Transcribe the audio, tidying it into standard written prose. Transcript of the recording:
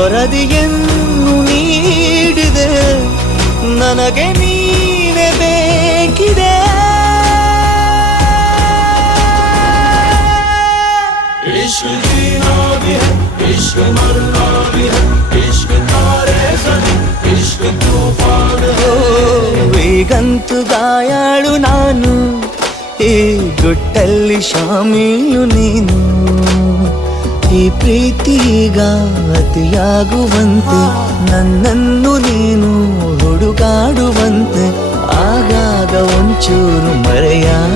ವರದಿಯನ್ನು ನೀಡಿದೆ, ನನಗೆ ನೀನೆ ಬೇಕಿದೆ. इश्क जीना भी है, इश्क मरना भी है, इश्क तारे ज़मीं, इश्क तूफान है. ಈಗಂತೂ ಗಾಯಾಳು ನಾನು, ಈ ಗುಟ್ಟಲ್ಲಿ ಶಾಮೀಲು ನೀನು. ಈ ಪ್ರೀತಿಗ ಅತಿಯಾಗುವಂತೆ ನನ್ನನ್ನು ನೀನು ಹುಡುಗಾಡುವಂತೆ ಆಗಾಗ ಒಂಚೂರು ಮರೆಯಾಗುವಂತೆ.